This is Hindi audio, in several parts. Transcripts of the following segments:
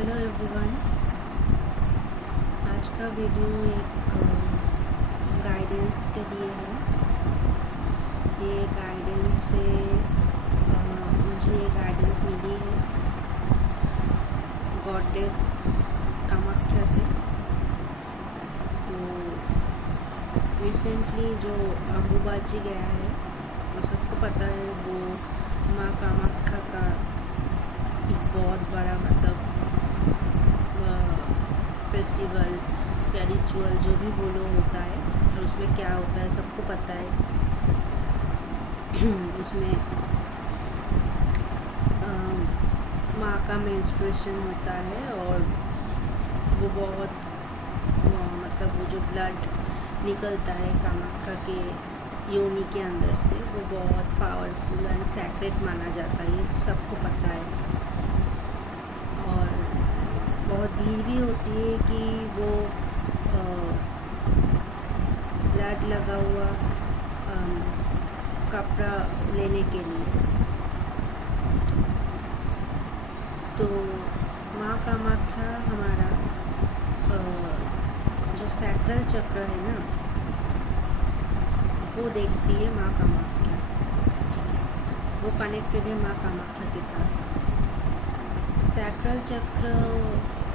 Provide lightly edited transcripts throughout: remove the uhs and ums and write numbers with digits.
Hello everyone. आज का वीडियो एक गाइडेंस के लिए है। ये गाइडेंस से मुझे ये गाइडेंस मिली है गॉडेस कामाख्या से। तो रिसेंटली जो अम्बुबाची गया है वो सबको पता है, वो माँ कामाख्या का एक बहुत बड़ा फेस्टिवल या रिचुअल जो भी बोलो होता है। और उसमें क्या होता है सबको पता है। उसमें माँ का मेंस्ट्रुएशन होता है और वो बहुत वो जो ब्लड निकलता है कामाख्या के योनि के अंदर से, वो बहुत पावरफुल एंड सैक्रेड माना जाता है। ये तो सबको पता है। और बहुत भीड़ भी होती है कि वो ब्लड लगा हुआ कपड़ा लेने के लिए। तो माँ कामाख्या हमारा जो सैक्रल चक्र है ना, वो देखती है माँ कामाख्या। ठीक है, वो कनेक्टेड है माँ कामाख्या के साथ। सैक्रल चक्र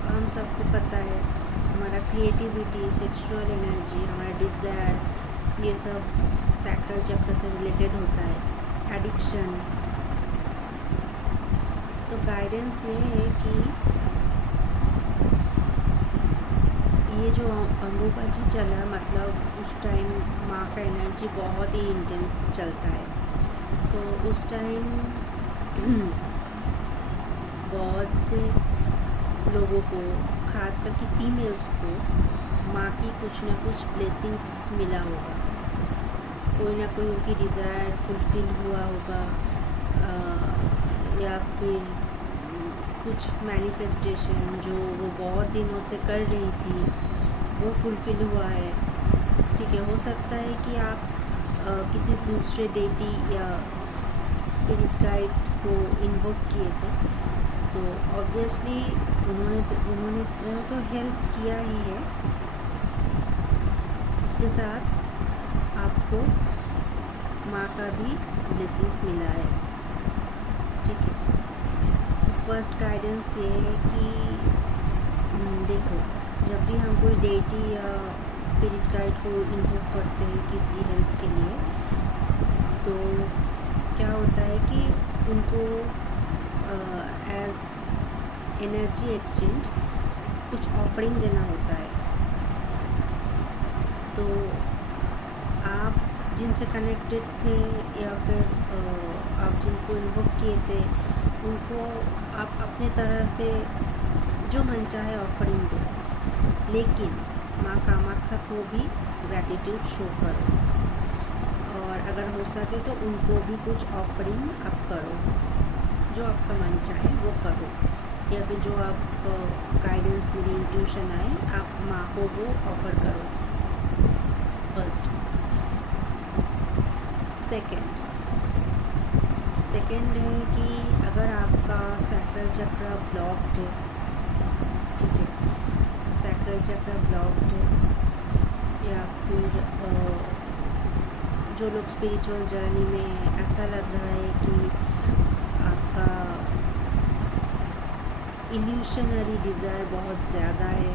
हम सबको पता है, हमारा क्रिएटिविटी, सेक्सुअल एनर्जी, हमारा डिज़ायर, ये सब सैक्रल चक्र से रिलेटेड होता है। एडिक्शन। तो गाइडेंस ये है कि ये जो अम्बुबाची चला, मतलब उस टाइम माँ का एनर्जी बहुत ही इंटेंस चलता है। तो उस टाइम बहुत से लोगों को, खास करके फीमेल्स को, माँ की कुछ ना कुछ ब्लेसिंग्स मिला होगा। कोई ना कोई उनकी डिज़ायर फुलफिल हुआ होगा, या फिर कुछ मैनिफेस्टेशन जो वो बहुत दिनों से कर रही थी वो फुलफिल हुआ है। ठीक है, हो सकता है कि आप किसी दूसरे डेटी या स्पिरिट गाइड को इन्वोक किए थे, तो ऑब्वियसली उन्होंने तो हेल्प किया ही है। उसके साथ आपको माँ का भी ब्लेसिंग्स मिला है। ठीक है, फर्स्ट गाइडेंस ये है कि देखो, जब भी हम कोई डेटी या स्पिरिट गाइड को इन्वोक करते हैं किसी हेल्प के लिए, तो क्या होता है कि उनको एज एनर्जी एक्सचेंज कुछ ऑफरिंग देना होता है। तो आप जिनसे कनेक्टेड थे या फिर आप जिनको इन्वोक किए थे, उनको आप अपने तरह से जो मन चाहे ऑफरिंग दो, लेकिन माँ कामाख्या को भी ग्रैटिट्यूड शो करो। और अगर हो सके तो उनको भी कुछ ऑफरिंग आप करो, जो आपका मन चाहे वो करो, या फिर जो आपको गाइडेंस मिली, इंट्यूशन आए, आप माँ को वो ऑफर करो। फर्स्ट। सेकेंड है कि अगर आपका सैक्रल चक्र ब्लॉक्ड है, ठीक है, सैक्रल चक्र ब्लॉक्ड है, या फिर जो लोग स्पिरिचुअल जर्नी में ऐसा लग रहा है कि आपका इल्यूशनरी डिज़ायर बहुत ज़्यादा है,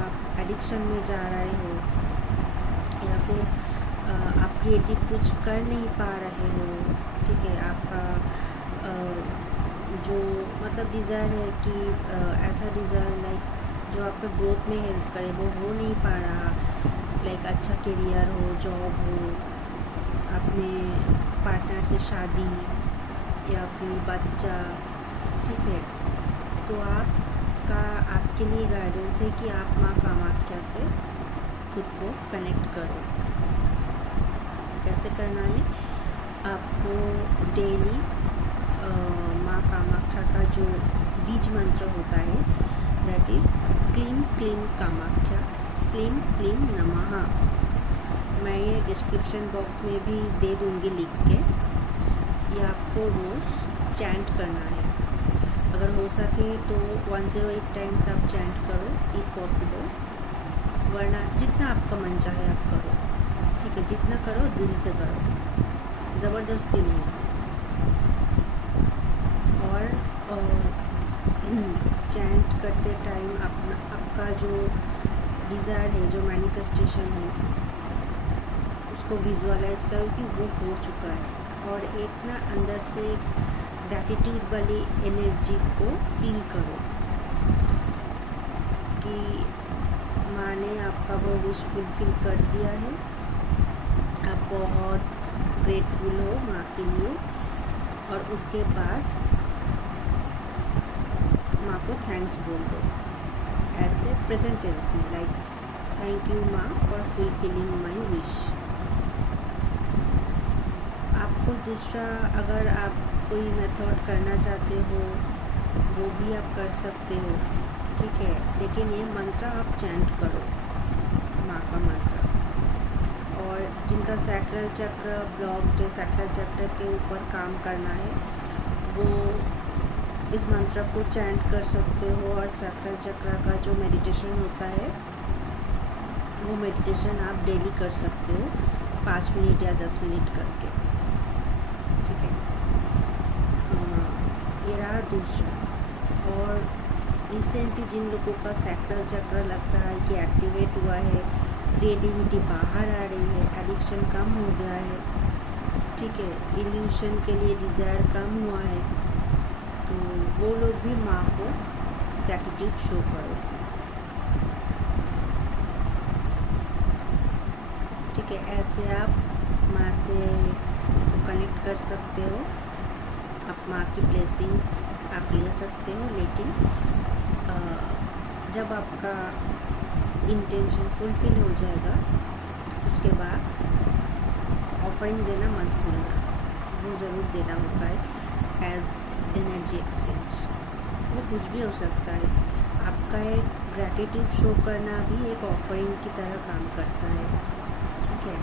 आप एडिक्शन में जा रहे हो, या फिर आप क्रिएटिव कुछ कर नहीं पा रहे हो। ठीक है, आपका जो मतलब डिज़ायर है कि ऐसा डिज़ायर लाइक जो आपके ग्रोथ में हेल्प करे, वो हो नहीं पा रहा। लाइक अच्छा करियर हो, जॉब हो, अपने पार्टनर से शादी या फिर बच्चा। ठीक है, तो आपके लिए गाइडेंस है कि आप माँ कामाख्या से खुद को कनेक्ट करो। कैसे करना है? आपको डेली माँ कामाख्या का जो बीज मंत्र होता है, दैट इज़ क्लीं क्लीं कामाख्या, क्लीं क्लीं नमः। मैं ये डिस्क्रिप्शन बॉक्स में भी दे दूँगी लिख के। ये आपको रोज़ चैंट करना है। अगर हो सके तो 108 टाइम्स आप चैंट करो इफ पॉसिबल, वरना जितना आपका मन चाहे आप करो, ठीक है। जितना करो दिल से करो, ज़बरदस्ती नहीं। और चैंट करते टाइम आपका जो डिज़ायर है, जो मैनिफेस्टेशन है, उसको विजुअलाइज करो कि वो हो चुका है, और एक ना अंदर से ग्रैटिट्यूड वाली एनर्जी को फील करो कि माँ ने आपका वो विश फुलफिल कर दिया है। आप बहुत ग्रेटफुल हो माँ के लिए, और उसके बाद माँ को थैंक्स बोल दो, ऐसे प्रेजेंट टेंस में, लाइक थैंक यू माँ फॉर फुलफिलिंग माई विश। आपको दूसरा, अगर आप कोई मेथड करना चाहते हो वो भी आप कर सकते हो, ठीक है। लेकिन ये मंत्र आप चैंट करो, माँ का मंत्र। और जिनका सैक्रल चक्र ब्लॉक्ड है, सैक्रल चक्र के ऊपर काम करना है, वो इस मंत्र को चैंट कर सकते हो। और सैक्रल चक्र का जो मेडिटेशन होता है, वो मेडिटेशन आप डेली कर सकते हो, 5 मिनट या 10 मिनट करके, ठीक है। ये रहा दूसरा। और रिसेंटली जिन लोगों का सैक्रल चक्र लगता है कि एक्टिवेट हुआ है, क्रिएटिविटी बाहर आ रही है, एडिक्शन कम हो गया है, ठीक है, इल्यूशन के लिए डिज़ायर कम हुआ है, तो वो लोग भी माँ को ग्रैटिट्यूड शो करो, ठीक है। ऐसे आप माँ से कनेक्ट कर सकते हो, आप माँ की ब्लेसिंग्स आप ले सकते हो। लेकिन जब आपका इंटेंशन फुलफिल हो जाएगा, उसके बाद ऑफरिंग देना मत भूलना, वो ज़रूर देना होता है एज एनर्जी एक्सचेंज। वो कुछ भी हो सकता है, आपका एक ग्रैटिट्यूड शो करना भी एक ऑफरिंग की तरह काम करता है, ठीक है।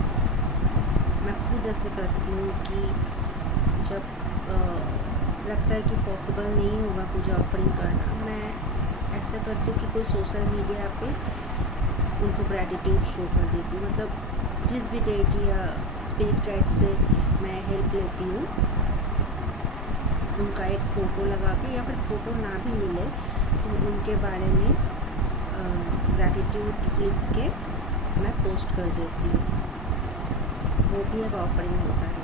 मैं खुद ऐसे करती हूँ कि जब लगता है कि पॉसिबल नहीं होगा कुछ ऑफरिंग करना, मैं ऐसा करती हूँ कि कोई सोशल मीडिया पे उनको ग्रैटिट्यूड शो कर देती हूँ। मतलब जिस भी डेटी या स्पिरिट गाइड से मैं हेल्प लेती हूँ, उनका एक फ़ोटो लगा के, या फिर फ़ोटो ना भी मिले तो उनके बारे में ग्रैटिट्यूड लिख के मैं पोस्ट कर देती हूँ, वो भी एक ऑफरिंग होता है।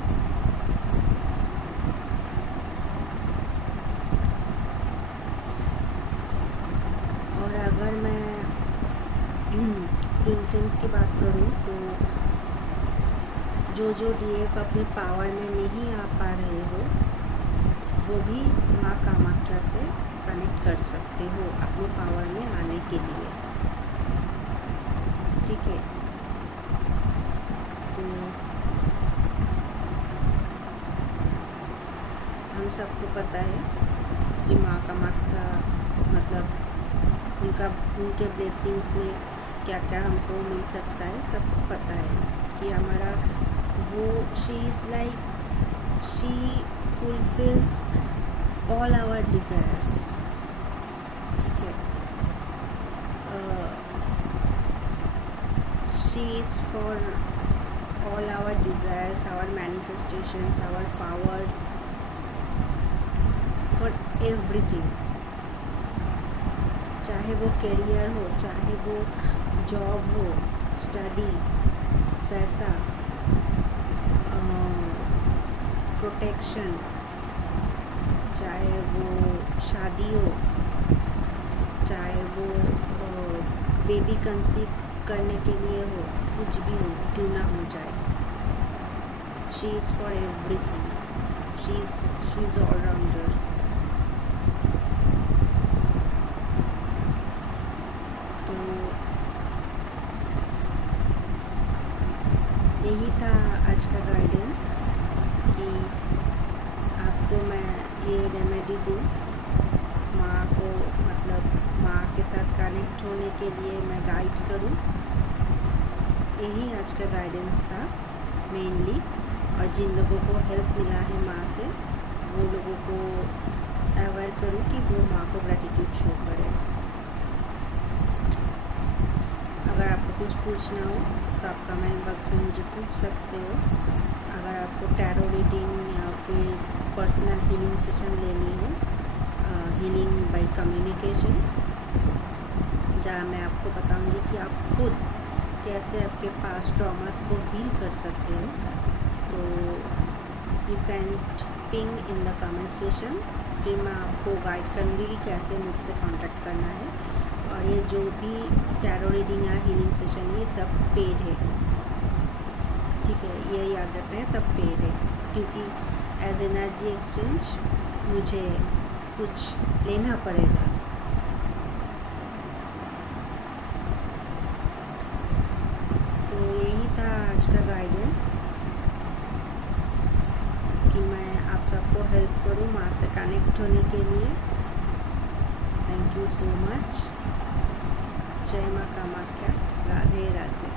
और अगर मैं सिम्टम्स की बात करूँ तो जो डीएफ अपने पावर में नहीं आ पा रहे हो, वो भी माँ कामाख्या से कनेक्ट कर सकते हो अपने पावर में आने के लिए, ठीक है। तो हम सबको पता है कि माँ कामाख्या मतलब उनके ब्लेसिंग्स में क्या क्या हमको मिल सकता है, सबको पता है कि हमारा वो she is like she fulfils all our desires, ठीक है। She is for all our desires, our manifestations, our power, for everything. चाहे वो करियर हो, चाहे वो जॉब हो, स्टडी, पैसा, प्रोटेक्शन, चाहे वो शादी हो, चाहे वो बेबी कंसीव करने के लिए हो, कुछ भी हो, क्यों ना हो जाए, she is for everything, she is all rounder. यही था आज का गाइडेंस कि आपको मैं ये रेमेडी दूँ, माँ को मतलब माँ के साथ कनेक्ट होने के लिए मैं गाइड करूँ। यही आज का गाइडेंस था मेनली। और जिन लोगों को हेल्प मिला है माँ से, वो लोगों को अवेयर करूँ कि वो माँ को ग्रैटिट्यूड शो करें। अगर आपको कुछ पूछना हो तो आप कमेंट बॉक्स में मुझे पूछ सकते हो। अगर आपको टैरो रीडिंग या फिर पर्सनल हीलिंग सेशन लेनी हो, हीलिंग बाय कम्युनिकेशन, जहाँ मैं आपको बताऊंगी कि आप खुद कैसे आपके पास ट्रॉमास को हील कर सकते हो, तो you can ping in the comment session. फिर मैं आपको गाइड करूँगी कि कैसे मुझसे कांटेक्ट करना है। और ये जो भी टैरो रीडिंग या हीलिंग सेशन ये सब पेड है, ठीक है, ये याद रखना है, सब पेड है, क्योंकि एज एनर्जी एक्सचेंज मुझे कुछ लेना पड़ेगा। तो यही था आज का गाइडेंस कि मैं आप सबको हेल्प करूँ माँ से कनेक्ट होने के लिए। Thank you so much. जय माँ कामाख्या। राधे राधे।